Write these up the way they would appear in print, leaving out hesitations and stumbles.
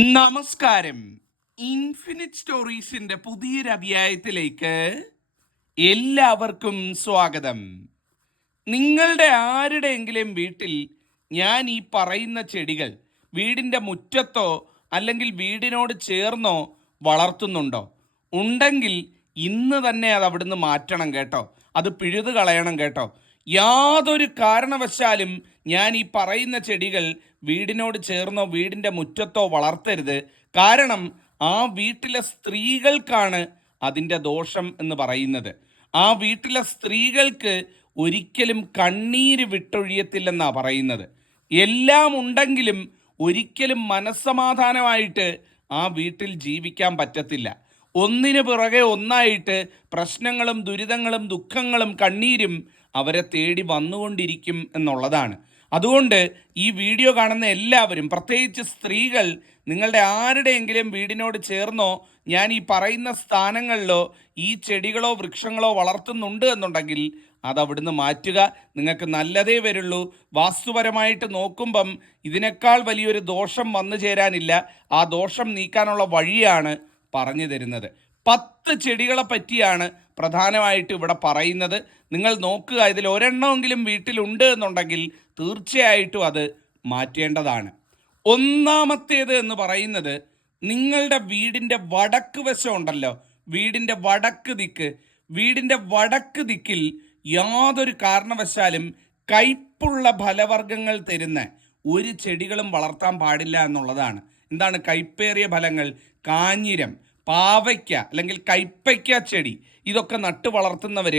നമസ്കാരം. ഇൻഫിനിറ്റ് സ്റ്റോറീസിന്റെ പുതിയൊരു അധ്യായത്തിലേക്ക് എല്ലാവർക്കും സ്വാഗതം. നിങ്ങളുടെ ആരുടെയെങ്കിലും വീട്ടിൽ ഞാൻ ഈ പറയുന്ന ചെടികൾ വീടിൻ്റെ മുറ്റത്തോ അല്ലെങ്കിൽ വീടിനോട് ചേർന്നോ വളർത്തുന്നുണ്ടോ? ഉണ്ടെങ്കിൽ ഇന്ന് തന്നെ അത് അവിടുന്ന് മാറ്റണം കേട്ടോ. അത് പിഴുതു കളയണം കേട്ടോ. യാതൊരു കാരണവശാലും ഞാൻ ഈ പറയുന്ന ചെടികൾ വീടിനോട് ചേർന്നോ വീടിൻ്റെ മുറ്റത്തോ വളർത്തരുത്. കാരണം ആ വീട്ടിലെ സ്ത്രീകൾക്കാണ് അതിൻ്റെ ദോഷം എന്ന് പറയുന്നത്. ആ വീട്ടിലെ സ്ത്രീകൾക്ക് ഒരിക്കലും കണ്ണീര് വിട്ടൊഴിയത്തില്ലെന്നാണ് പറയുന്നത്. എല്ലാം ഉണ്ടെങ്കിലും ഒരിക്കലും മനസ്സമാധാനമായിട്ട് ആ വീട്ടിൽ ജീവിക്കാൻ പറ്റത്തില്ല. ഒന്നിനു പിറകെ ഒന്നായിട്ട് പ്രശ്നങ്ങളും ദുരിതങ്ങളും ദുഃഖങ്ങളും കണ്ണീരും അവരെ തേടി വന്നുകൊണ്ടിരിക്കും എന്നുള്ളതാണ്. അതുകൊണ്ട് ഈ വീഡിയോ കാണുന്ന എല്ലാവരും, പ്രത്യേകിച്ച് സ്ത്രീകൾ, നിങ്ങളുടെ ആരുടെയെങ്കിലും വീടിനോട് ചേർന്നോ ഞാൻ ഈ പറയുന്ന സ്ഥാനങ്ങളിലോ ഈ ചെടികളോ വൃക്ഷങ്ങളോ വളർത്തുന്നുണ്ട് എന്നുണ്ടെങ്കിൽ അത് അവിടുന്ന് മാറ്റുക. നിങ്ങൾക്ക് നല്ലതേ വരുള്ളൂ. വാസ്തുപരമായിട്ട് നോക്കുമ്പം ഇതിനേക്കാൾ വലിയൊരു ദോഷം വന്നു ചേരാനില്ല. ആ ദോഷം നീക്കാനുള്ള വഴിയാണ് പറഞ്ഞു തരുന്നത്. 10 ചെടികളെ പറ്റിയാണ് പ്രധാനമായിട്ട് ഇവിടെ പറയുന്നത്. നിങ്ങൾ നോക്കുക, ഇതിൽ ഒരെണ്ണമെങ്കിലും വീട്ടിലുണ്ട് എന്നുണ്ടെങ്കിൽ തീർച്ചയായിട്ടും അത് മാറ്റേണ്ടതാണ്. ഒന്നാമത്തേത് എന്ന് പറയുന്നത്, നിങ്ങളുടെ വീടിൻ്റെ വടക്ക് വശം ഉണ്ടല്ലോ, വീടിൻ്റെ വടക്ക് ദിക്കിൽ യാതൊരു കാരണവശാലും കയ്പുള്ള ഫലവർഗ്ഗങ്ങൾ തരുന്ന ഒരു ചെടികളും വളർത്താൻ പാടില്ല എന്നുള്ളതാണ്. എന്താണ് കയ്പേറിയ ഫലങ്ങൾ? കാഞ്ഞിരം, പാവയ്ക്ക അല്ലെങ്കിൽ കയ്പയ്ക്ക ചെടി, ഇതൊക്കെ നട്ടു വളർത്തുന്നവർ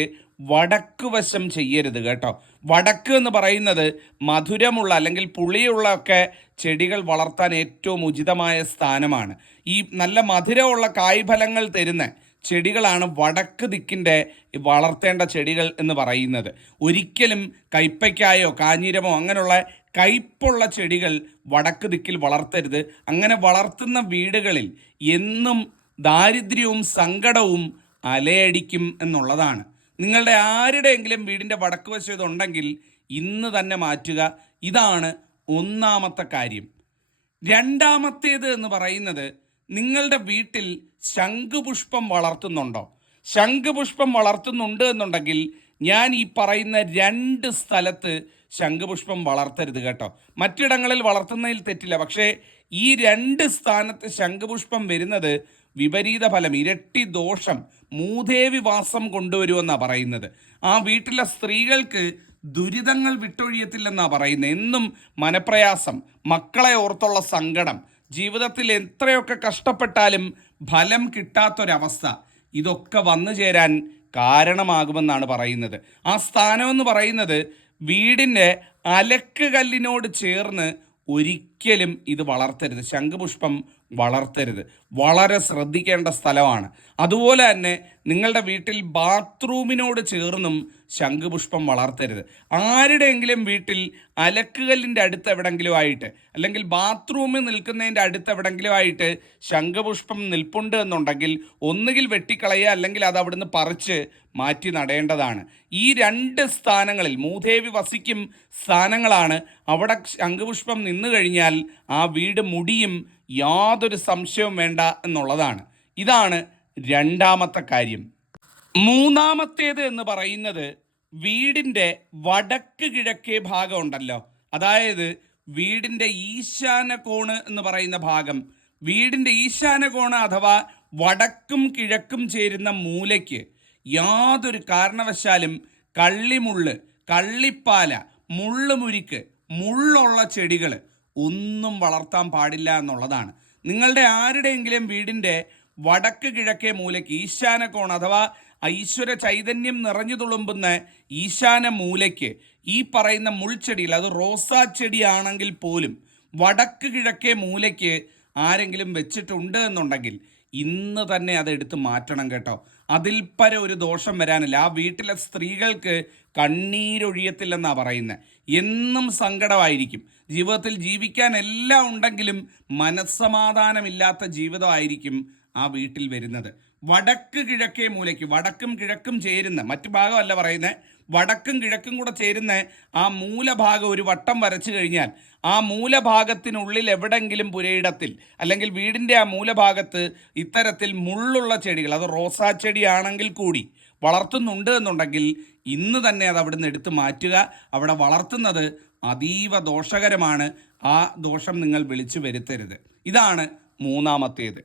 വടക്ക് വശം ചെയ്യരുത് കേട്ടോ. വടക്ക് എന്ന് പറയുന്നത് മധുരമുള്ള അല്ലെങ്കിൽ പുളിയുള്ള ഒക്കെ ചെടികൾ വളർത്താൻ ഏറ്റവും ഉചിതമായ സ്ഥാനമാണ്. ഈ നല്ല മധുരമുള്ള കായ്ഫലങ്ങൾ തരുന്ന ചെടികളാണ് വടക്ക് ദിക്കിൻ്റെ വളർത്തേണ്ട ചെടികൾ എന്ന് പറയുന്നത്. ഒരിക്കലും കയ്പയ്ക്കായോ കാഞ്ഞിരമോ അങ്ങനെയുള്ള കയ്പുള്ള ചെടികൾ വടക്ക് ദിക്കിൽ വളർത്തരുത്. അങ്ങനെ വളർത്തുന്ന വീടുകളിൽ എന്നും ദാരിദ്ര്യവും സങ്കടവും അലയടിക്കും എന്നുള്ളതാണ്. നിങ്ങളുടെ ആരുടെയെങ്കിലും വീടിൻ്റെ വടക്ക് വശം ഇതുണ്ടെങ്കിൽ ഇന്ന് തന്നെ മാറ്റുക. ഇതാണ് ഒന്നാമത്തെ കാര്യം. രണ്ടാമത്തേത് എന്ന് പറയുന്നത്, നിങ്ങളുടെ വീട്ടിൽ ശംഖുപുഷ്പം വളർത്തുന്നുണ്ടോ? ശംഖുപുഷ്പം വളർത്തുന്നുണ്ട് എന്നുണ്ടെങ്കിൽ ഞാൻ ഈ പറയുന്ന 2 സ്ഥലത്ത് ശംഖുപുഷ്പം വളർത്തരുത് കേട്ടോ. മറ്റിടങ്ങളിൽ വളർത്തുന്നതിൽ തെറ്റില്ല, പക്ഷേ ഈ 2 സ്ഥാനത്ത് ശംഖുപുഷ്പം വരുന്നത് വിപരീത ഫലം, ഇരട്ടി ദോഷം, മൂദേവി വാസം കൊണ്ടുവരുമെന്നാണ് പറയുന്നത്. ആ വീട്ടിലെ സ്ത്രീകൾക്ക് ദുരിതങ്ങൾ വിട്ടൊഴിയത്തില്ലെന്നാണ് പറയുന്നത്. എന്നും മനപ്രയാസം, മക്കളെ ഓർത്തുള്ള സങ്കടം, ജീവിതത്തിൽ എത്രയൊക്കെ കഷ്ടപ്പെട്ടാലും ഫലം കിട്ടാത്തൊരവസ്ഥ, ഇതൊക്കെ വന്നു ചേരാൻ കാരണമാകുമെന്നാണ് പറയുന്നത്. ആ സ്ഥാനമെന്ന് പറയുന്നത് വീടിൻ്റെ അലക്ക് കല്ലിനോട് ചേർന്ന് ഒരിക്കലും ഇത് വളർത്തരുത്. ശംഖുപുഷ്പം വളർത്തരുത്. വളരെ ശ്രദ്ധിക്കേണ്ട സ്ഥലമാണ്. അതുപോലെ തന്നെ നിങ്ങളുടെ വീട്ടിൽ ബാത്റൂമിനോട് ചേർന്നും ശംഖുപുഷ്പം വളർത്തരുത്. ആരുടെയെങ്കിലും വീട്ടിൽ അലക്കുകല്ലിൻ്റെ അടുത്ത് എവിടെങ്കിലും ആയിട്ട് അല്ലെങ്കിൽ ബാത്റൂമിൽ നിൽക്കുന്നതിൻ്റെ അടുത്ത് എവിടെങ്കിലും ആയിട്ട് ശംഖുപുഷ്പം നിൽപ്പുണ്ട് എന്നുണ്ടെങ്കിൽ ഒന്നുകിൽ വെട്ടിക്കളയുക, അല്ലെങ്കിൽ അത് അവിടുന്ന് പറിച്ച് മാറ്റി നടേണ്ടതാണ്. ഈ 2 സ്ഥാനങ്ങളിൽ മൂദേവി വസിക്കും സ്ഥാനങ്ങളാണ്. അവിടെ ശംഖുപുഷ്പം നിന്നു കഴിഞ്ഞാൽ ആ വീട് മുടിയും, യാതൊരു സംശയവും വേണ്ട എന്നുള്ളതാണ്. ഇതാണ് രണ്ടാമത്തെ കാര്യം. മൂന്നാമത്തേത് എന്ന് പറയുന്നത്, വീടിൻ്റെ വടക്ക് കിഴക്കേ ഭാഗം ഉണ്ടല്ലോ, അതായത് വീടിൻ്റെ ഈശാന കോണ് എന്ന് പറയുന്ന ഭാഗം, വീടിൻ്റെ ഈശാന കോണ് അഥവാ വടക്കും കിഴക്കും ചേരുന്ന മൂലയ്ക്ക് യാതൊരു കാരണവശാലും കള്ളിമുള്ള്, കള്ളിപ്പാല, മുള്ളുമുരിക്ക്, മുള്ളുള്ള ചെടികൾ ഒന്നും വളർത്താൻ പാടില്ല എന്നുള്ളതാണ്. നിങ്ങളുടെ ആരുടെയെങ്കിലും വീടിൻ്റെ വടക്ക് കിഴക്കേ മൂലയ്ക്ക് ഈശാന കോൺ അഥവാ ഐശ്വര്യ ചൈതന്യം നിറഞ്ഞു തുളുമ്പുന്ന ഈശാന മൂലയ്ക്ക് ഈ പറയുന്ന മുൾച്ചെടികൾ, അത് റോസാ ചെടിയാണെങ്കിൽ പോലും വടക്ക് കിഴക്കേ മൂലയ്ക്ക് ആരെങ്കിലും വെച്ചിട്ടുണ്ട് എന്നുണ്ടെങ്കിൽ ഇന്ന് തന്നെ അത് എടുത്ത് മാറ്റണം കേട്ടോ. അതിൽ പര ഒരു ദോഷം വരാനില്ല. ആ വീട്ടിലെ സ്ത്രീകൾക്ക് കണ്ണീരൊഴിയത്തില്ലെന്നാണ് പറയുന്നത്. എന്നും സങ്കടമായിരിക്കും. ജീവിതത്തിൽ ജീവിക്കാൻ എല്ലാം ഉണ്ടെങ്കിലും മനസ്സമാധാനമില്ലാത്ത ജീവിതമായിരിക്കും ആ വീട്ടിൽ വരുന്നത്. വടക്ക് കിഴക്കേ മൂലയ്ക്ക്, വടക്കും കിഴക്കും ചേരുന്ന, മറ്റു ഭാഗമല്ല പറയുന്നത്, വടക്കും കിഴക്കും കൂടെ ചേരുന്ന ആ മൂലഭാഗം ഒരു വട്ടം വരച്ചു കഴിഞ്ഞാൽ ആ മൂലഭാഗത്തിനുള്ളിൽ എവിടെങ്കിലും പുരയിടത്തിൽ അല്ലെങ്കിൽ വീടിൻ്റെ ആ മൂലഭാഗത്ത് ഇത്തരത്തിൽ മുള്ളുള്ള ചെടികൾ, അത് റോസാ ചെടിയാണെങ്കിൽ കൂടി വളർത്തുന്നുണ്ട് എന്നുണ്ടെങ്കിൽ ഇന്ന് തന്നെ അത് അവിടുന്ന് എടുത്ത് മാറ്റുക. അവിടെ വളർത്തുന്നത് അതീവ ദോഷകരമാണ്. ആ ദോഷം നിങ്ങൾ വിളിച്ചു വരുത്തരുത്. ഇതാണ് മൂന്നാമത്തേത്.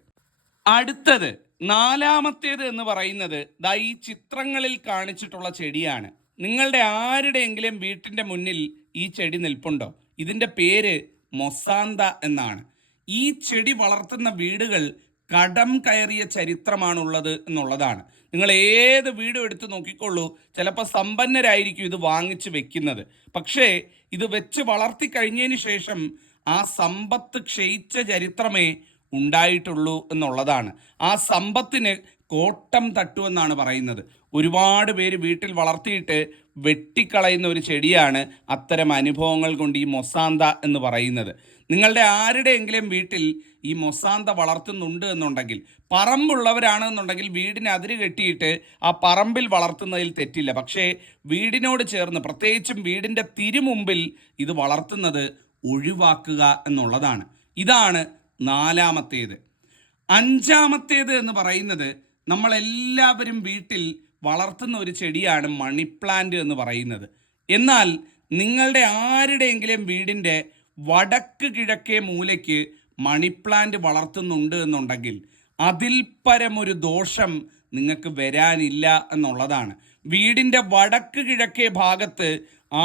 അടുത്തത് നാലാമത്തേത് എന്ന് പറയുന്നത് ഈ ചിത്രങ്ങളിൽ കാണിച്ചിട്ടുള്ള ചെടിയാണ്. നിങ്ങളുടെ ആരുടെയെങ്കിലും വീട്ടിൻ്റെ മുന്നിൽ ഈ ചെടി നിൽപ്പുണ്ടോ? ഇതിൻ്റെ പേര് മൊസാന്ത എന്നാണ്. ഈ ചെടി വളർത്തുന്ന വീടുകൾ കടം കയറിയ ചരിത്രമാണുള്ളത് എന്നുള്ളതാണ്. നിങ്ങൾ ഏത് വീടും എടുത്ത് നോക്കിക്കൊള്ളൂ, ചിലപ്പോൾ സമ്പന്നരായിരിക്കും ഇത് വാങ്ങിച്ച് വെക്കുന്നത്. പക്ഷേ ഇത് വെച്ച് വളർത്തി കഴിഞ്ഞതിന് ശേഷം ആ സമ്പത്ത് ക്ഷയിച്ച ചരിത്രമേ ഉണ്ടായിട്ടുള്ളൂ എന്നുള്ളതാണ്. ആ സമ്പത്തിന് കോട്ടം തട്ടുമെന്നാണ് പറയുന്നത്. ഒരുപാട് പേര് വീട്ടിൽ വളർത്തിയിട്ട് വെട്ടിക്കളയുന്ന ഒരു ചെടിയാണ് അത്തരം അനുഭവങ്ങൾ കൊണ്ട് ഈ മൊസാന്ത എന്ന് പറയുന്നത്. നിങ്ങളുടെ ആരുടെയെങ്കിലും വീട്ടിൽ ഈ മൊസാന്ത വളർത്തുന്നുണ്ട് എന്നുണ്ടെങ്കിൽ, പറമ്പുള്ളവരാണെന്നുണ്ടെങ്കിൽ വീടിന് അതിര് കെട്ടിയിട്ട് ആ പറമ്പിൽ വളർത്തുന്നതിൽ തെറ്റില്ല. പക്ഷേ വീടിനോട് ചേർന്ന്, പ്രത്യേകിച്ചും വീടിൻ്റെ തിരുമുമ്പിൽ ഇത് വളർത്തുന്നത് ഒഴിവാക്കുക എന്നുള്ളതാണ്. ഇതാണ് നാലാമത്തേത്. അഞ്ചാമത്തേത് എന്ന് പറയുന്നത് നമ്മളെല്ലാവരും വീട്ടിൽ വളർത്തുന്ന ഒരു ചെടിയാണ് മണി പ്ലാന്റ് എന്ന് പറയുന്നത്. എന്നാൽ നിങ്ങളുടെ ആരുടെയെങ്കിലും വീടിൻ്റെ വടക്ക് കിഴക്കേ മൂലയ്ക്ക് മണി പ്ലാന്റ് വളർത്തുന്നുണ്ട് എന്നുണ്ടെങ്കിൽ അതിൽ പരമൊരു ദോഷം നിങ്ങൾക്ക് വരാനില്ല എന്നുള്ളതാണ്. വീടിൻ്റെ വടക്ക് കിഴക്കേ ഭാഗത്ത്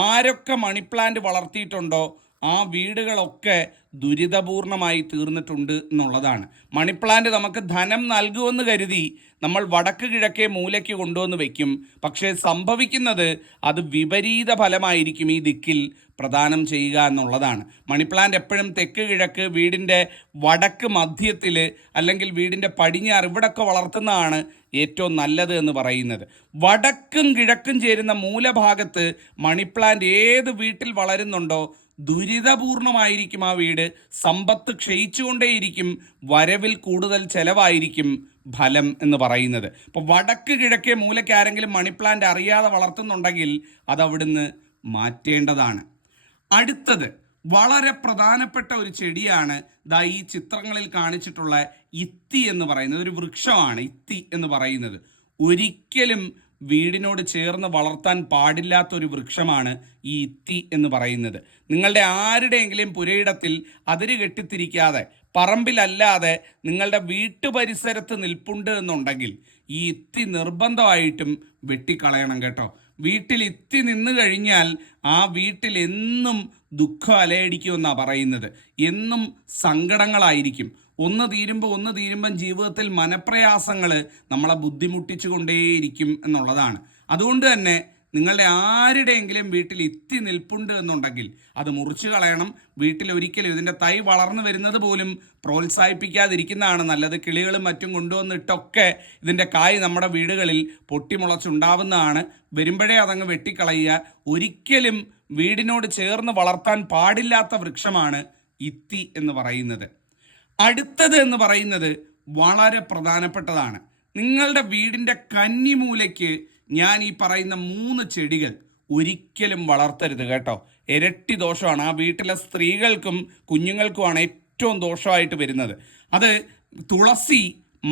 ആരൊക്കെ മണി പ്ലാന്റ് വളർത്തിയിട്ടുണ്ടോ ആ വീടുകളൊക്കെ ദുരിതപൂർണമായി തീർന്നിട്ടുണ്ട് എന്നുള്ളതാണ്. മണി പ്ലാന്റ് നമുക്ക് ധനം നൽകുമെന്ന് കരുതി നമ്മൾ വടക്ക് കിഴക്കേ മൂലയ്ക്ക് കൊണ്ടുവന്ന് വയ്ക്കും. പക്ഷേ സംഭവിക്കുന്നത് അത് വിപരീത ഫലമായിരിക്കും ഈ ദിക്കിൽ പ്രദാനം ചെയ്യുക എന്നുള്ളതാണ്. മണി പ്ലാന്റ് എപ്പോഴും തെക്ക് കിഴക്ക്, വീടിൻ്റെ വടക്ക് മധ്യത്തിൽ അല്ലെങ്കിൽ വീടിൻ്റെ പടിഞ്ഞാറ്, ഇവിടൊക്കെ വളർത്തുന്നതാണ് ഏറ്റവും നല്ലത് എന്ന് പറയുന്നത്. വടക്കും കിഴക്കും ചേരുന്ന മൂലഭാഗത്ത് മണി പ്ലാന്റ് ഏത് വീട്ടിൽ വളരുന്നുണ്ടോ ദുരിതപൂർണമായിരിക്കും ആ വീട്. സമ്പത്ത് ക്ഷയിച്ചുകൊണ്ടേയിരിക്കും, വരവിൽ കൂടുതൽ ചെലവായിരിക്കും ഫലം എന്ന് പറയുന്നത്. അപ്പോൾ വടക്ക് കിഴക്കേ മൂലയ്ക്ക് ആരെങ്കിലും മണി പ്ലാന്റ് അറിയാതെ വളർത്തുന്നുണ്ടെങ്കിൽ അതവിടുന്ന് മാറ്റേണ്ടതാണ്. അടുത്തത് വളരെ പ്രധാനപ്പെട്ട ഒരു ചെടിയാണ് ഈ ചിത്രങ്ങളിൽ കാണിച്ചിട്ടുള്ള ഇത്തി എന്ന് പറയുന്നത്. ഒരു വൃക്ഷമാണ് ഇത്തി എന്ന് പറയുന്നത്. ഒരിക്കലും വീടിനോട് ചേർന്ന് വളർത്താൻ പാടില്ലാത്തൊരു വൃക്ഷമാണ് ഈ ഇത്തി എന്ന് പറയുന്നത്. നിങ്ങളുടെ ആരുടെയെങ്കിലും പുരയിടത്തിൽ അതിര് കെട്ടിത്തിരിക്കാതെ, പറമ്പിലല്ലാതെ നിങ്ങളുടെ വീട്ടുപരിസരത്ത് നിൽപ്പുണ്ട് എന്നുണ്ടെങ്കിൽ ഈ ഇത്തി നിർബന്ധമായിട്ടും വെട്ടിക്കളയണം കേട്ടോ. വീട്ടിൽ ഇത്തി നിന്ന് കഴിഞ്ഞാൽ ആ വീട്ടിൽ എന്നും ദുഃഖം അലയടിക്കുമെന്നാണ് പറയുന്നത്. എന്നും സങ്കടങ്ങളായിരിക്കും. ഒന്ന് തീരുമ്പം ജീവിതത്തിൽ മനപ്രയാസങ്ങൾ നമ്മളെ ബുദ്ധിമുട്ടിച്ചു കൊണ്ടേയിരിക്കും എന്നുള്ളതാണ്. അതുകൊണ്ട് തന്നെ നിങ്ങളുടെ ആരുടെയെങ്കിലും വീട്ടിൽ ഇത്തി നിൽപ്പുണ്ട് എന്നുണ്ടെങ്കിൽ അത് മുറിച്ച് കളയണം. വീട്ടിൽ ഒരിക്കലും ഇതിൻ്റെ തൈ വളർന്നു വരുന്നത് പോലും പ്രോത്സാഹിപ്പിക്കാതിരിക്കുന്നതാണ് നല്ലത്. കിളികളും മറ്റും കൊണ്ടുവന്നിട്ടൊക്കെ ഇതിൻ്റെ കായ് നമ്മുടെ വീടുകളിൽ പൊട്ടിമുളച്ചുണ്ടാവുന്നതാണ്. വരുമ്പോഴേ അതങ്ങ് വെട്ടിക്കളയുക. ഒരിക്കലും വീടിനോട് ചേർന്ന് വളർത്താൻ പാടില്ലാത്ത വൃക്ഷമാണ് ഇത്തി എന്ന് പറയുന്നത്. അടുത്തത് എന്ന് പറയുന്നത് വളരെ പ്രധാനപ്പെട്ടതാണ്. നിങ്ങളുടെ വീടിൻ്റെ കന്നിമൂലയ്ക്ക് ഞാൻ ഈ പറയുന്ന 3 ചെടികൾ ഒരിക്കലും വളർത്തരുത് കേട്ടോ. ഇരട്ടി ദോഷമാണ്. ആ വീട്ടിലെ സ്ത്രീകൾക്കും കുഞ്ഞുങ്ങൾക്കുമാണ് ഏറ്റവും ദോഷമായിട്ട് വരുന്നത്. അത് തുളസി,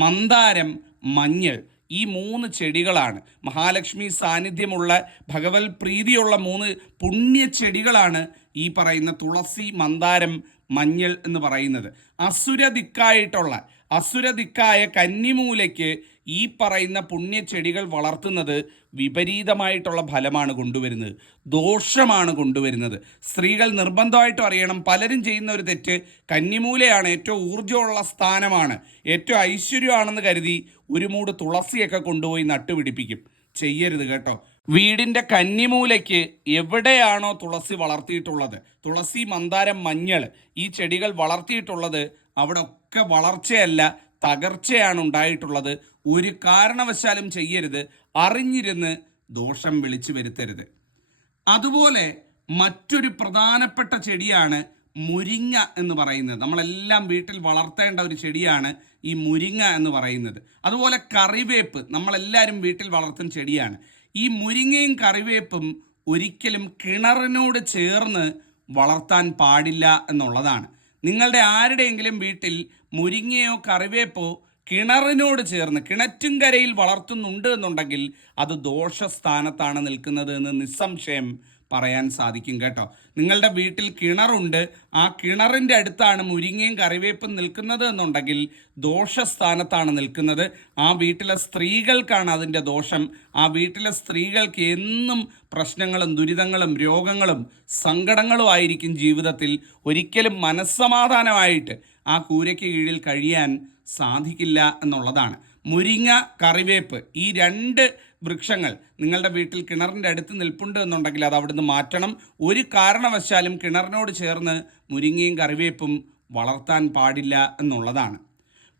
മന്ദാരം, മഞ്ഞൾ, ഈ 3 ചെടികളാണ്. മഹാലക്ഷ്മി സാന്നിധ്യമുള്ള, ഭഗവത് പ്രീതിയുള്ള 3 പുണ്യ ചെടികളാണ് ഈ പറയുന്ന തുളസി, മന്ദാരം, മഞ്ഞൾ എന്ന് പറയുന്നത്. അസുരദിക്കായ കന്നിമൂലയ്ക്ക് ഈ പറയുന്ന പുണ്യചെടികൾ വളർത്തുന്നത് വിപരീതമായിട്ടുള്ള ഫലമാണ് കൊണ്ടുവരുന്നത്, ദോഷമാണ് കൊണ്ടുവരുന്നത്. സ്ത്രീകൾ നിർബന്ധമായിട്ടും അറിയണം. പലരും ചെയ്യുന്ന ഒരു തെറ്റ്, കന്നിമൂലയാണ് ഏറ്റവും ഊർജ്ജമുള്ള സ്ഥാനമാണ്, ഏറ്റവും ഐശ്വര്യമാണെന്ന് കരുതി ഒരു മൂട് തുളസിയൊക്കെ കൊണ്ടുപോയി നട്ടുപിടിപ്പിക്കും. ചെയ്യരുത് കേട്ടോ. വീടിൻ്റെ കന്നിമൂലയ്ക്ക് എവിടെയാണോ തുളസി വളർത്തിയിട്ടുള്ളത്, തുളസി, മന്ദാരം, മഞ്ഞൾ, ഈ ചെടികൾ വളർത്തിയിട്ടുള്ളത് അവിടെ ഒക്കെ വളർച്ചയല്ല, തകർച്ചയാണ് ഉണ്ടായിട്ടുള്ളത്. ഒരു കാരണവശാലും ചെയ്യരുത്. അറിഞ്ഞിരുന്ന് ദോഷം വിളിച്ചു വരുത്തരുത്. അതുപോലെ മറ്റൊരു പ്രധാനപ്പെട്ട ചെടിയാണ് മുരിങ്ങ എന്ന് പറയുന്നത്. നമ്മളെല്ലാം വീട്ടിൽ വളർത്തേണ്ട ഒരു ചെടിയാണ് ഈ മുരിങ്ങ എന്ന് പറയുന്നത്. അതുപോലെ കറിവേപ്പ് നമ്മളെല്ലാവരും വീട്ടിൽ വളർത്തുന്ന ചെടിയാണ്. ഈ മുരിങ്ങയും കറിവേപ്പും ഒരിക്കലും കിണറിനോട് ചേർന്ന് വളർത്താൻ പാടില്ല എന്നുള്ളതാണ്. നിങ്ങളുടെ ആരുടെയെങ്കിലും വീട്ടിൽ മുരിങ്ങയോ കറിവേപ്പോ കിണറിനോട് ചേർന്ന് കിണറ്റുംകരയിൽ വളർത്തുന്നുണ്ട് എന്നുണ്ടെങ്കിൽ അത് ദോഷസ്ഥാനത്താണ് നിൽക്കുന്നത് എന്ന് നിസ്സംശയം പറയാൻ സാധിക്കും കേട്ടോ. നിങ്ങളുടെ വീട്ടിൽ കിണറുണ്ട്, ആ കിണറിൻ്റെ അടുത്താണ് മുരിങ്ങയും കറിവേപ്പും നിൽക്കുന്നത് എന്നുണ്ടെങ്കിൽ ദോഷസ്ഥാനത്താണ് നിൽക്കുന്നത്. ആ വീട്ടിലെ സ്ത്രീകൾക്കാണ് അതിൻ്റെ ദോഷം. ആ വീട്ടിലെ സ്ത്രീകൾക്ക് എന്നും പ്രശ്നങ്ങളും ദുരിതങ്ങളും രോഗങ്ങളും സങ്കടങ്ങളും ആയിരിക്കും ജീവിതത്തിൽ. ഒരിക്കലും മനസ്സമാധാനമായിട്ട് ആ കൂരയ്ക്ക് കീഴിൽ കഴിയാൻ സാധിക്കില്ല എന്നുള്ളതാണ്. മുരിങ്ങ, കറിവേപ്പ് ഈ രണ്ട് വൃക്ഷങ്ങൾ നിങ്ങളുടെ വീട്ടിൽ കിണറിൻ്റെ അടുത്ത് നിൽപ്പുണ്ട് എന്നുണ്ടെങ്കിൽ അത് അവിടുന്ന് മാറ്റണം. ഒരു കാരണവശാലും കിണറിനോട് ചേർന്ന് മുരിങ്ങയും കറിവേപ്പും വളർത്താൻ പാടില്ല എന്നുള്ളതാണ്.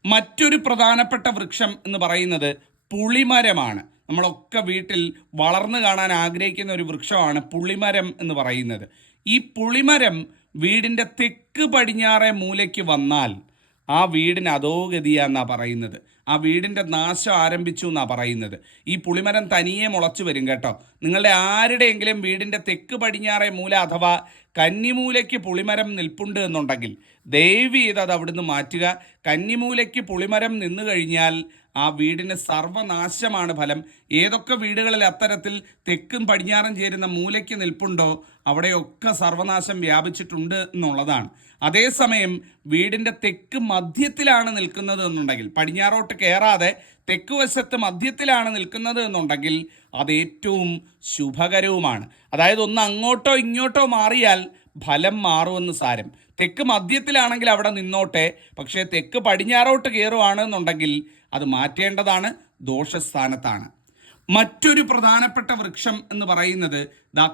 മറ്റൊരു പ്രധാനപ്പെട്ട വൃക്ഷം എന്ന് പറയുന്നത് പുളിമരമാണ്. നമ്മളൊക്കെ വീട്ടിൽ വളർന്നു കാണാൻ ആഗ്രഹിക്കുന്ന ഒരു വൃക്ഷമാണ് പുളിമരം എന്ന് പറയുന്നത്. ഈ പുളിമരം വീടിൻ്റെ തെക്ക് പടിഞ്ഞാറേ മൂലയ്ക്ക് വന്നാൽ ആ വീടിന് അധോഗതിയാന്നാണ് പറയുന്നത്. ആ വീടിൻ്റെ നാശം ആരംഭിച്ചു എന്നാണ് പറയുന്നത്. ഈ പുളിമരം തനിയെ മുളച്ചു വരും കേട്ടോ. നിങ്ങളുടെ ആരുടെയെങ്കിലും വീടിൻ്റെ തെക്ക് പടിഞ്ഞാറേ മൂല അഥവാ കന്നിമൂലയ്ക്ക് പുളിമരം നിൽപ്പുണ്ട് എന്നുണ്ടെങ്കിൽ ദയവ് ചെയ്ത് അത് അവിടുന്ന് മാറ്റുക. കന്നിമൂലയ്ക്ക് പുളിമരം നിന്നു കഴിഞ്ഞാൽ ആ വീടിന് സർവനാശമാണ് ഫലം. ഏതൊക്കെ വീടുകളിൽ അത്തരത്തിൽ തെക്കും പടിഞ്ഞാറും ചേരുന്ന മൂലയ്ക്ക് നിൽപ്പുണ്ടോ അവിടെയൊക്കെ സർവനാശം വ്യാപിച്ചിട്ടുണ്ട് എന്നുള്ളതാണ്. അതേസമയം വീടിൻ്റെ തെക്ക് മധ്യത്തിലാണ് നിൽക്കുന്നത് എന്നുണ്ടെങ്കിൽ, പടിഞ്ഞാറോട്ട് കയറാതെ തെക്ക് വശത്ത് മധ്യത്തിലാണ് നിൽക്കുന്നത് എന്നുണ്ടെങ്കിൽ അത് ഏറ്റവും ശുഭകരവുമാണ്. അതായത് ഒന്ന് അങ്ങോട്ടോ ഇങ്ങോട്ടോ മാറിയാൽ ഫലം മാറുമെന്ന് സാരം. തെക്ക് മധ്യത്തിലാണെങ്കിൽ അവിടെ നിന്നോട്ടെ, പക്ഷേ തെക്ക് പടിഞ്ഞാറോട്ട് കയറുവാണെന്നുണ്ടെങ്കിൽ അത് മാറ്റേണ്ടതാണ്, ദോഷസ്ഥാനത്താണ്. മറ്റൊരു പ്രധാനപ്പെട്ട വൃക്ഷം എന്ന് പറയുന്നത്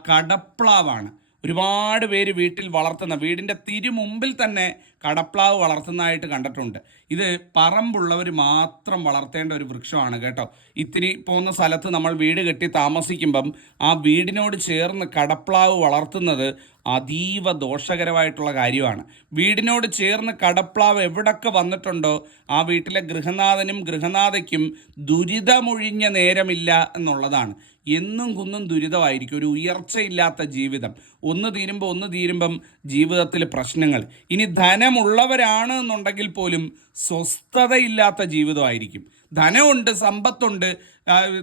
കടപ്ലാവാണ്. ഒരുപാട് പേര് വീട്ടിൽ വളർത്തുന്ന, വീടിൻ്റെ തിരുമുമ്പിൽ തന്നെ കടപ്ലാവ് വളർത്തുന്നതായിട്ട് കണ്ടിട്ടുണ്ട്. ഇത് പറമ്പുള്ളവർ മാത്രം വളർത്തേണ്ട ഒരു വൃക്ഷമാണ് കേട്ടോ. ഇത്തിരി പോകുന്ന സ്ഥലത്ത് നമ്മൾ വീട് കെട്ടി താമസിക്കുമ്പം ആ വീടിനോട് ചേർന്ന് കടപ്ലാവ് വളർത്തുന്നത് അതീവ ദോഷകരമായിട്ടുള്ള കാര്യമാണ്. വീടിനോട് ചേർന്ന് കടപ്ലാവ് എവിടൊക്കെ വന്നിട്ടുണ്ടോ ആ വീട്ടിലെ ഗൃഹനാഥനും ഗൃഹനാഥയ്ക്കും ദുരിതമൊഴിഞ്ഞ നേരമില്ല എന്നുള്ളതാണ്. എന്നും കുന്നും ദുരിതമായിരിക്കും, ഒരു ഉയർച്ചയില്ലാത്ത ജീവിതം. ഒന്ന് തീരുമ്പം ജീവിതത്തിൽ പ്രശ്നങ്ങൾ. ഇനി ധനമുള്ളവരാണ് എന്നുണ്ടെങ്കിൽ പോലും സ്വസ്ഥതയില്ലാത്ത ജീവിതമായിരിക്കും. ധനമുണ്ട്, സമ്പത്തുണ്ട്,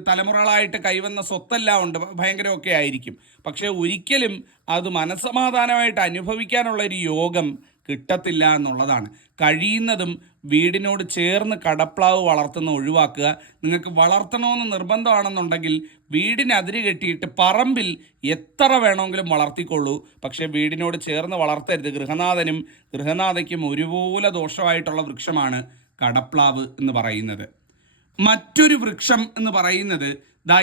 തലമുറകളായിട്ട് കൈവന്ന സ്വത്തെല്ലാം ഉണ്ട്, ഭയങ്കരമൊക്കെ ആയിരിക്കും. പക്ഷേ ഒരിക്കലും അത് മനസ്സമാധാനമായിട്ട് അനുഭവിക്കാനുള്ളൊരു യോഗം കിട്ടത്തില്ല എന്നുള്ളതാണ്. കഴിയുന്നതും വീടിനോട് ചേർന്ന് കടപ്ലാവ് വളർത്തുന്ന ഒഴിവാക്കുക. നിങ്ങൾക്ക് വളർത്തണമെന്ന് നിർബന്ധമാണെന്നുണ്ടെങ്കിൽ വീടിനതിര് കെട്ടിയിട്ട് പറമ്പിൽ എത്ര വേണമെങ്കിലും വളർത്തിക്കൊള്ളൂ. പക്ഷേ വീടിനോട് ചേർന്ന് വളർത്തരുത്. ഗൃഹനാഥനും ഗൃഹനാഥയ്ക്കും ഒരുപോലെ ദോഷമായിട്ടുള്ള വൃക്ഷമാണ് കടപ്ലാവ് എന്ന് പറയുന്നത്. മറ്റൊരു വൃക്ഷം എന്ന് പറയുന്നത്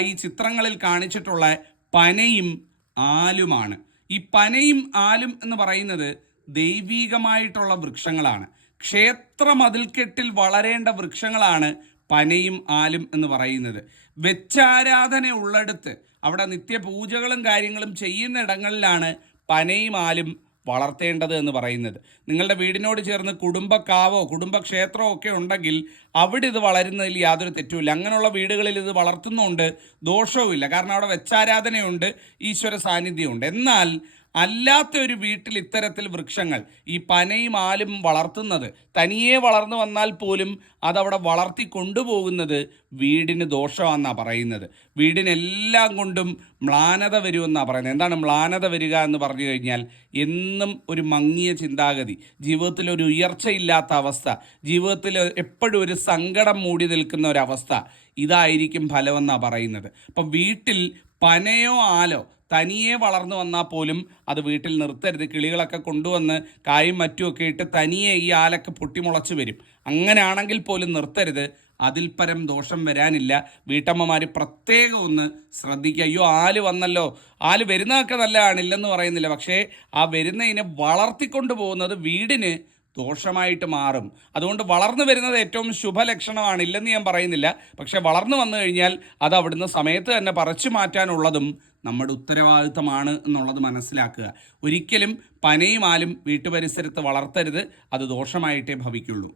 ഈ ചിത്രങ്ങളിൽ കാണിച്ചിട്ടുള്ള പനയും ആലുമാണ്. ഈ പനയും ആലും എന്ന് പറയുന്നത് ദൈവീകമായിട്ടുള്ള വൃക്ഷങ്ങളാണ്. ക്ഷേത്ര മതിൽക്കെട്ടിൽ വളരേണ്ട വൃക്ഷങ്ങളാണ് പനയും ആലും എന്ന് പറയുന്നത്. വെച്ചാരാധന ഉള്ളിടത്ത്, അവിടെ നിത്യപൂജകളും കാര്യങ്ങളും ചെയ്യുന്ന ഇടങ്ങളിലാണ് പനയും ആലും വളർത്തേണ്ടത് എന്ന് പറയുന്നത്. നിങ്ങളുടെ വീടിനോട് ചേർന്ന് കുടുംബക്കാവോ കുടുംബക്ഷേത്രമോ ഒക്കെ ഉണ്ടെങ്കിൽ അവിടെ ഇത് വളരുന്നതിൽ യാതൊരു തെറ്റുമില്ല. അങ്ങനെയുള്ള വീടുകളിൽ ഇത് വളർത്തുന്നുണ്ട്, ദോഷവുമില്ല. കാരണം അവിടെ വെച്ചാരാധനയുണ്ട്, ഈശ്വര സാന്നിധ്യമുണ്ട്. എന്നാൽ അല്ലാത്ത ഒരു വീട്ടിൽ ഇത്തരത്തിൽ വൃക്ഷങ്ങൾ, ഈ പനയും ആലും വളർത്തുന്നത്, തനിയെ വളർന്നു വന്നാൽ പോലും അതവിടെ വളർത്തി കൊണ്ടുപോകുന്നത് വീടിന് ദോഷമാണെന്നാണ് പറയുന്നത്. വീടിനെല്ലാം കൊണ്ടും മ്ലാനത വരുമെന്നാണ് പറയുന്നത്. എന്താണ് മ്ലാനത വരിക എന്ന് പറഞ്ഞു കഴിഞ്ഞാൽ എന്നും ഒരു മങ്ങിയ ചിന്താഗതി, ജീവിതത്തിൽ ഒരു ഉയർച്ചയില്ലാത്ത അവസ്ഥ, ജീവിതത്തിൽ എപ്പോഴും ഒരു സങ്കടം മൂടി നിൽക്കുന്ന ഒരവസ്ഥ, ഇതായിരിക്കും ഫലമെന്നാണ് പറയുന്നത്. അപ്പം വീട്ടിൽ പനയോ ആലോ തനിയെ വളർന്നു വന്നാൽ പോലും അത് വീട്ടിൽ നിർത്തരുത്. കിളികളൊക്കെ കൊണ്ടുവന്ന് കായും മറ്റുമൊക്കെ ഇട്ട് തനിയെ ഈ ആലൊക്കെ പൊട്ടിമുളച്ച് വരും. അങ്ങനെയാണെങ്കിൽ പോലും നിർത്തരുത്. അതിൽ പരം ദോഷം വരാനില്ല. വീട്ടമ്മമാർ പ്രത്യേകം ഒന്ന് ശ്രദ്ധിക്കുക. അയ്യോ ആല് വന്നല്ലോ, ആല് വരുന്നതൊക്കെ നല്ലതാണ്, ഇല്ലെന്ന് പറയുന്നില്ല. പക്ഷേ ആ വരുന്നതിനെ വളർത്തിക്കൊണ്ടു പോകുന്നത് വീടിന് ദോഷമായിട്ട് മാറും. അതുകൊണ്ട് വളർന്നു വരുന്നത് ഏറ്റവും ശുഭലക്ഷണമാണ്, ഇല്ലെന്ന് ഞാൻ പറയുന്നില്ല. പക്ഷേ വളർന്നു വന്നു കഴിഞ്ഞാൽ അത് അവിടുന്ന് സമയത്ത് തന്നെ പറിച്ചു മാറ്റാനുള്ളതും നമ്മുടെ ഉത്തരവാദിത്തമാണ് എന്നുള്ളത് മനസ്സിലാക്കുക. ഒരിക്കലും പനയും ആലും വീട്ടുപരിസരത്ത് വളർത്തരുത്, അത് ദോഷമായിട്ടേ ഭവിക്കുള്ളൂ.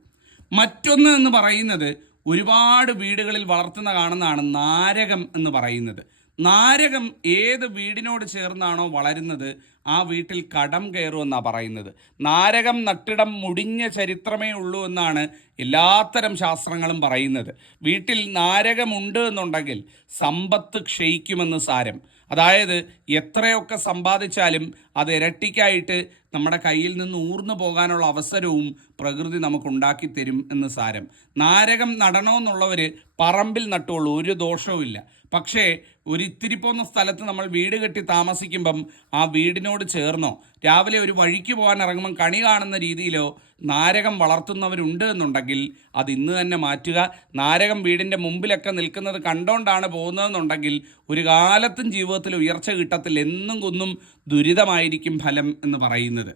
മറ്റൊന്ന് എന്ന് പറയുന്നത് ഒരുപാട് വീടുകളിൽ വളർത്തുന്ന കാണുന്നതാണ് നാരകം എന്ന് പറയുന്നത്. നാരകം ഏത് വീടിനോട് ചേർന്നാണോ വളരുന്നത് ആ വീട്ടിൽ കടം കയറുമെന്നാണ് പറയുന്നത്. നാരകം നട്ടിടം മുടിഞ്ഞ ചരിത്രമേ ഉള്ളൂ എന്നാണ് എല്ലാത്തരം ശാസ്ത്രങ്ങളും പറയുന്നത്. വീട്ടിൽ നാരകമുണ്ട് എന്നുണ്ടെങ്കിൽ സമ്പത്ത് ക്ഷയിക്കുമെന്ന് സാരം. അതായത് എത്രയൊക്കെ സമ്പാദിച്ചാലും അത് ഇരട്ടിക്കായിട്ട് നമ്മുടെ കയ്യിൽ നിന്ന് ഊർന്നു പോകാനുള്ള അവസരവും പ്രകൃതി നമുക്കുണ്ടാക്കി തരും എന്ന് സാരം. നാരകം നടണമെന്നുള്ളവർ പറമ്പിൽ നട്ടുള്ളൂ, ഒരു ദോഷവും ഇല്ല. പക്ഷേ ഒരു ഇത്തിരി പോകുന്ന സ്ഥലത്ത് നമ്മൾ വീട് കെട്ടി താമസിക്കുമ്പം ആ വീടിനോട് ചേർന്നോ രാവിലെ ഒരു വഴിക്ക് പോകാൻ ഇറങ്ങുമ്പം കണി കാണുന്ന രീതിയിലോ നാരകം വളർത്തുന്നവരുണ്ട് എന്നുണ്ടെങ്കിൽ അത് ഇന്ന് തന്നെ മാറ്റുക. നാരകം വീടിൻ്റെ മുമ്പിലൊക്കെ നിൽക്കുന്നത് കണ്ടോണ്ടാണ് പോകുന്നതെന്നുണ്ടെങ്കിൽ ഒരു കാലത്തും ജീവിതത്തിൽ ഉയർച്ച കിട്ടത്തില്ല, എന്നും കുന്നും ദുരിതമായിരിക്കും ഫലം എന്ന് പറയുന്നത്.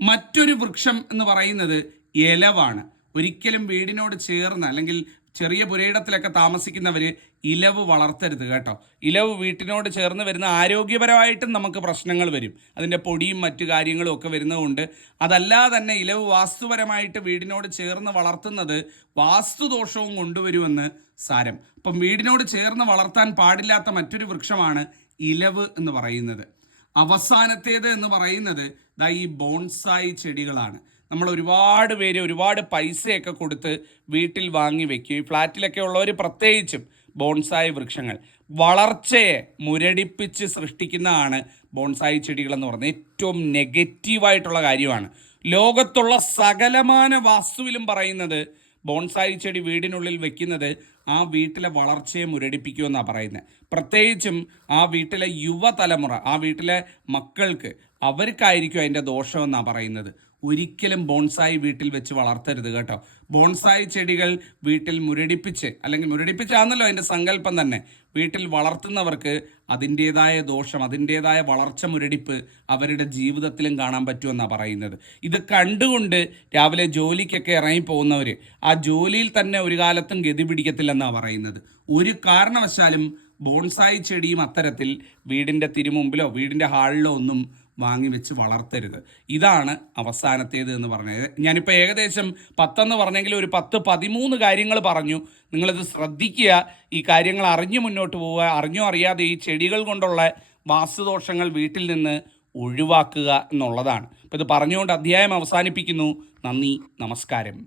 മറ്റൊരു വൃക്ഷം എന്ന് പറയുന്നത് ഇലവാണ്. ഒരിക്കലും വീടിനോട് ചേർന്ന് അല്ലെങ്കിൽ ചെറിയ പുരയിടത്തിലൊക്കെ താമസിക്കുന്നവർ ഇലവ് വളർത്തരുത് കേട്ടോ. ഇലവ് വീട്ടിനോട് ചേർന്ന് വരുന്ന ആരോഗ്യപരമായിട്ടും നമുക്ക് പ്രശ്നങ്ങൾ വരും, അതിൻ്റെ പൊടിയും മറ്റു കാര്യങ്ങളും ഒക്കെ വരുന്നതുകൊണ്ട്. അതല്ലാതെ തന്നെ ഇലവ് വാസ്തുപരമായിട്ട് വീടിനോട് ചേർന്ന് വളർത്തുന്നത് വാസ്തുദോഷവും കൊണ്ടുവരുമെന്ന് സാരം. അപ്പം വീടിനോട് ചേർന്ന് വളർത്താൻ പാടില്ലാത്ത മറ്റൊരു വൃക്ഷമാണ് ഇലവ് എന്ന് പറയുന്നത്. അവസാനത്തേത് എന്ന് പറയുന്നത് ഈ ബോൺസായി ചെടികളാണ്. നമ്മൾ ഒരുപാട് പേര് ഒരുപാട് പൈസയൊക്കെ കൊടുത്ത് വീട്ടിൽ വാങ്ങി വെക്കും. ഈ ഫ്ലാറ്റിലൊക്കെ ഉള്ളവർ പ്രത്യേകിച്ചും ബോൺസായി വൃക്ഷങ്ങൾ വളർച്ചയെ മുരടിപ്പിച്ച് സൃഷ്ടിക്കുന്നതാണ് ബോൺസായി ചെടികളെന്ന് പറയുന്നത്. ഏറ്റവും നെഗറ്റീവായിട്ടുള്ള കാര്യമാണ്. ലോകത്തുള്ള സകലമാന വാസ്തുവിലും പറയുന്നത് ബോൺസായി ചെടി വീടിനുള്ളിൽ വെക്കുന്നത് ആ വീട്ടിലെ വളർച്ചയെ മുരടിപ്പിക്കുമെന്നാണ് പറയുന്നത്. പ്രത്യേകിച്ചും ആ വീട്ടിലെ യുവതലമുറ, ആ വീട്ടിലെ മക്കൾക്ക്, അവർക്കായിരിക്കും അതിൻ്റെ ദോഷമെന്നാണ് പറയുന്നത്. ഒരിക്കലും ബോൺസായി വീട്ടിൽ വെച്ച് വളർത്തരുത് കേട്ടോ. ബോൺസായി ചെടികൾ വീട്ടിൽ മുരടിപ്പിച്ച്, അല്ലെങ്കിൽ മുരടിപ്പിച്ചാണല്ലോ അതിൻ്റെ സങ്കല്പം തന്നെ, വീട്ടിൽ വളർത്തുന്നവർക്ക് അതിൻ്റേതായ ദോഷം, അതിൻ്റേതായ വളർച്ച മുരടിപ്പ് അവരുടെ ജീവിതത്തിലും കാണാൻ പറ്റുമെന്നാണ് പറയുന്നത്. ഇത് കണ്ടുകൊണ്ട് രാവിലെ ജോലിക്കൊക്കെ ഇറങ്ങിപ്പോകുന്നവർ ആ ജോലിയിൽ തന്നെ ഒരു കാലത്തും ഗതി പിടിക്കത്തില്ലെന്നാണ് പറയുന്നത്. ഒരു കാരണവശാലും ബോൺസായി ചെടിയും അത്തരത്തിൽ വീടിൻ്റെ തിരുമുമ്പിലോ വീടിൻ്റെ ഹാളിലോ ഒന്നും വാങ്ങി വെച്ച് വളർത്തരുത്. ഇതാണ് അവസാനത്തേത് എന്ന് പറഞ്ഞത്. ഞാനിപ്പോൾ ഏകദേശം 10 പറഞ്ഞെങ്കിൽ ഒരു 10-13 കാര്യങ്ങൾ പറഞ്ഞു. നിങ്ങളിത് ശ്രദ്ധിക്കുക, ഈ കാര്യങ്ങൾ അറിഞ്ഞു മുന്നോട്ട് പോവുക. അറിഞ്ഞോ അറിയാതെ ഈ ചെടികൾ കൊണ്ടുള്ള വാസ്തുദോഷങ്ങൾ വീട്ടിൽ നിന്ന് ഒഴിവാക്കുക എന്നുള്ളതാണ്. അപ്പോൾ ഇത് പറഞ്ഞുകൊണ്ട് അധ്യായം അവസാനിപ്പിക്കുന്നു. നന്ദി, നമസ്കാരം.